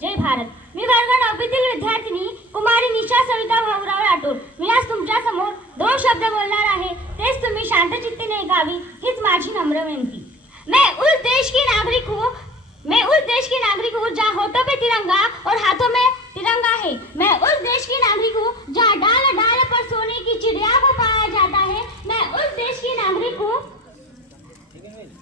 जय भारत. मी वर्ग 9वीतील विद्यार्थिनी कुमारी निशा सविता भाऊराव राठोड. मी आज तुमच्या समोर 2 शब्द बोलणार आहे. तेच तुम्ही शांतचित्तीने ऐकावी हीच माझी नम्र विनंती. मैं उस देश की नागरिक हूँ जहाँ होठों पे तिरंगा और हाथों में तिरंगा है. मैं उस देश की नागरिक हूँ जहाँ डाल डाल पर सोने की चिड़िया को पाया जाता है. मैं उस देश की नागरिक हूँ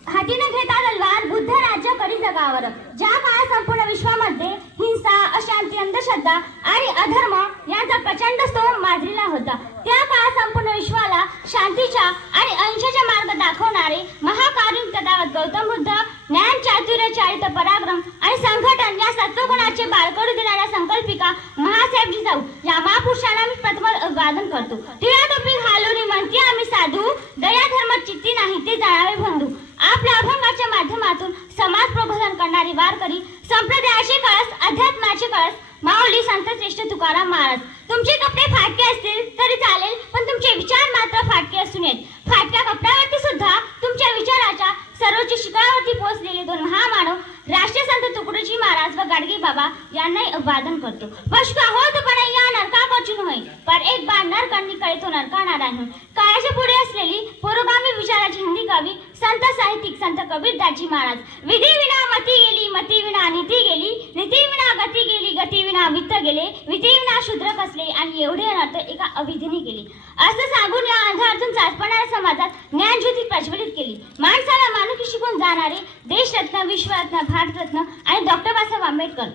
हाती न घेता तलवार बुद्ध राज्य करी जगावर. ज्या काळात संपूर्ण विश्वामध्ये हिंसा, अशांती, अंधश्रद्धा आणि अधर्म यांचा प्रचंड स्तोम माजलेला होता, त्या काळात संपूर्ण विश्वाला शांतीचा आणि अहिंसेचा मार्ग दाखवणारे महाकारुणिक तथागत गौतम बुद्ध, ज्ञान, चातुर्य, चारित्र्य, पराक्रम आणि संघटन या सत्वगुणाचे बाळकडू देणाऱ्या संकल्पिका महासाहेब जिजाऊ या महापुरुषांना मी प्रथम अभिवादन करतो. टिळा टोपी घालून म्हणते आम्ही साधू, दया धर्म चित्ती नाही ते जाणावे बंधू. आपल्या अभंगाच्या माध्यमातून समाज प्रबोधन करणारे वारकरी, संप्रदायाचे कळस, अध्यात्माचे कळस, माऊली संत श्रेष्ठ तुकाराम महाराज. तुमचे कपडे फाटके असतील तरी चालेल, पण तुमचे विचार मात्र फाटके असू नयेत. फाटक्या कपड्यावरती सुद्धा तुमच्या विचाराच्या सर्वोच्च शिखरावरती पोहोचलेले 2 महामानव राष्ट्रीय संत तुकडोजी महाराज व गाडगे बाबा यांनाही अभिवादन करतो. पशुका होत पण या नरका कचून होय, पर एक बार नरकणी कळे तो नरका नारायण होय. काळाच्या पुढे असलेली पुरोगामी विचाराची हिंदी कवी संत साहित्यिक संत कबीरदासजी महाराज. विधी विना मती गेली, मती विना नीती गेली, नीती विना गती गेली, गती विना वित्त गेले, विधी विना शूद्र कसले आणि एवढे अनर्थ एका अविधीने केले. असं सांगून या अंधारातून चाचपणाऱ्या समाजात ज्ञानज्योती प्रज्वलित केली. माणसाला माणुकी शिकून जाणारे देशरत्न, विश्वरत्न, भारतरत्न आणि डॉक्टर बाबासाहेब आंबेडकर.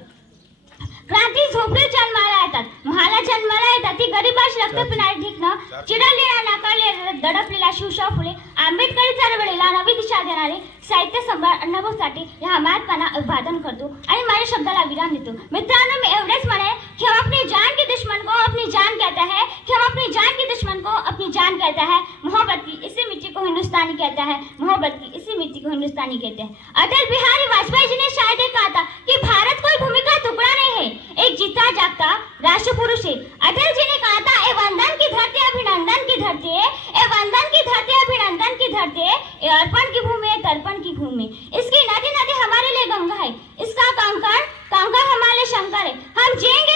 क्रांती झोपडी जन्माला येतात, म्हाला जन्माला येतात ती गरीबाशी रक्त पिणारी ढिकणं, चिडलेला, नाकारलेला, दडपलेला शिवशाहू फुले, आंबेडकरी चळवळीला नवी दिशा देणारे साहित्य सम्राट अण्णाभाऊ साठे या महात्मांना अभिवादन करतो आणि माझ्या शब्दाला विराम देतो. मित्रांनो, मी एवढेच म्हणेन की हम अपनी जान के दुश्मन को अपनी जान कहते हैं, कि हम अपनी जान के दुश्मन को अपनी जान कहते हैं. मोहब्बत की इसी मिट्टी को हिंदुस्तानी कहते हैं, मोहब्बत की इसी मिट्टी को हिंदुस्तानी कहते हैं. अटल बिहारी वाजपेयी जी ने शायद ये कहा था कि भारत कोई भूमि का टुकड़ा नहीं है, एक जीता जागता राष्ट्र पुरुष है. अटल जी ने कहा था, ए वंदन की धरती अभिनंदन की धरती है, ए वंदन की धरती अभिनंदन की धरती है, ए अर्पण की भूमि है तर्पण की भूमि. इसकी नदी नदी हमारे लिए गंगा है, इसका कंकड़ कंकड़ हमारे शंकर है. हम जिएंगे